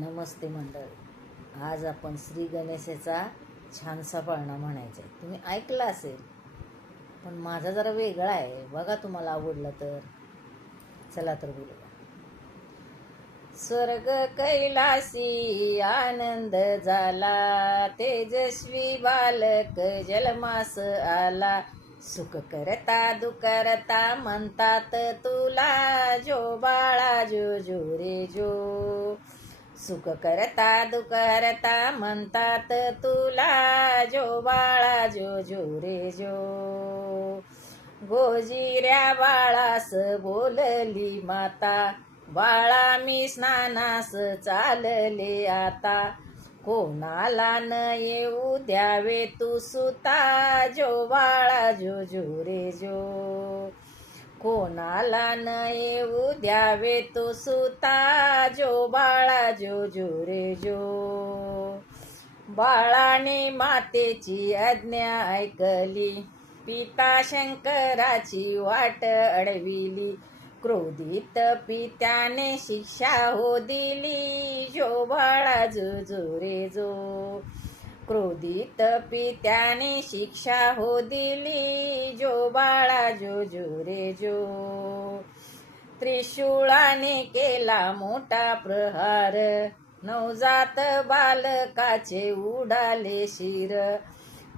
नमस्ते मंडळी. आज आपण श्री गणेशाचा छानसा पाळणा म्हणायचा आहे. तुम्ही ऐकला असेल, पण माझा जरा वेगळा आहे. बघा, तुम्हाला आवडलं तर चला तर बोलूया. स्वर्ग कैलासी आनंद झाला, तेजस्वी बालक जलमास आला. सुख करता दुखरता म्हणतात तुला, जो बाळा जो जो रे जो. सुख करता दुखरता म्हणतात तुला, जो बाळा जो जो रे जो. गोजिऱ्या बाळास बोलली माता, बाळा मी स्नानास चालले आता. कोणाला न येऊ द्यावे तू सुता, जो बाळा जो जो रे जो. कोणाला न येऊ द्यावे तू सुता, जो बाळा जो जो रे जो. बाळाने मातेची आज्ञा ऐकली, पिता शंकराची वाट अडविली. क्रोधित पित्याने शिक्षा हो दिली, जो बाळा जो जो रे जो. क्रोधित पित्याने शिक्षा हो दिली, जो बाळा जो जो रे जो. त्रिशूळाने केला मोठा प्रहार, नवजात बालकाचे उडाले शिर.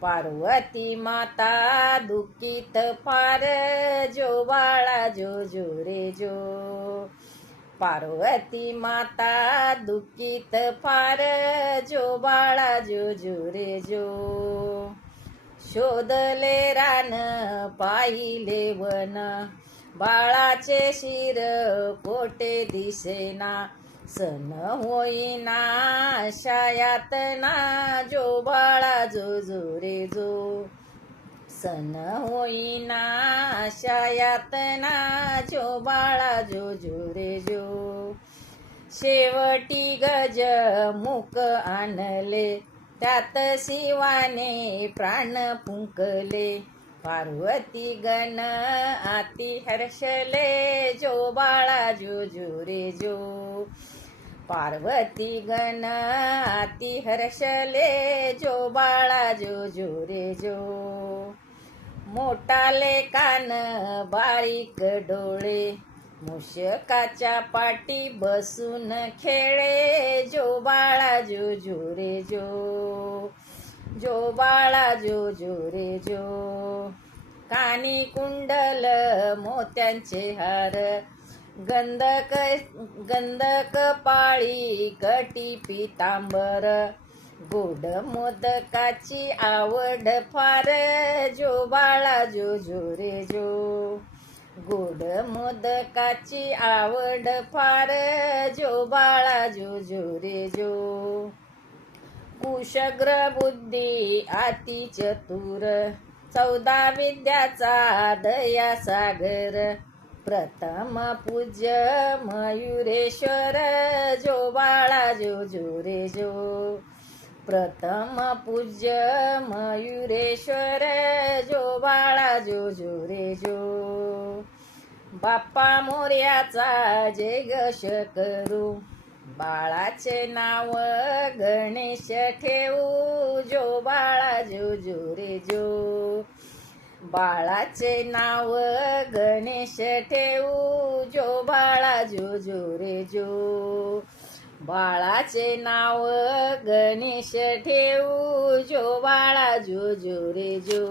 पार्वती माता दुःखित फार, जो बाळा जो जो रे जो. पार्वती माता दुःखित फार, जो बाळा जो जो रे जो. शोधले रान पाहिले वन, बाळाचे शिर कोठे दिसेना. सन होईना अशा यातना, जो बाळा जो जो रे जो. सन होईना अशा यातना, जो बाळा जो जो रे जो. शेवटी गज मुख आणले, त्यात शिवाने प्राण फुंकले. पार्वती गण आती हर्षले, जो बाळा जो जो रे जो. पार्वती गण आती हर्षले, जो बाळा जो जो रे जो. मोठाले कान बारीक डोळे, मूषकाच्या पाठी बसून खेळे, जो बाळा जो जो रे जो. जो बाळा जो जो रे जो. कानी कुंडल मोत्यांचे हार, गंधक पाळी कटी पितांबर. गोड मोदकाची आवड फार, जो बाळा जो जो रे जो. गोड मोदकाची आवड फार, जो बाळा जो जो रे जो. कुशग्र बुद्धी अति चतुर, 14 विद्याचा दया सागर. प्रथम पूज्य मयुरेश्वर, जो बाळा जो जो रे जो. प्रथम पूज्य मयुरेश्वर, जो बाळा जो जो रे जो. बाप्पा मोर्याचा जय घोष करू, बाळाचे नाव गणेश ठेवू, जो बाळा जो जो रे जो. बाळाचे नाव गणेश ठेवू, जो बाळा जो जो रे जो. बाळाचे नाव गणेश ठेवू, जो बाळा जो जो रे जो.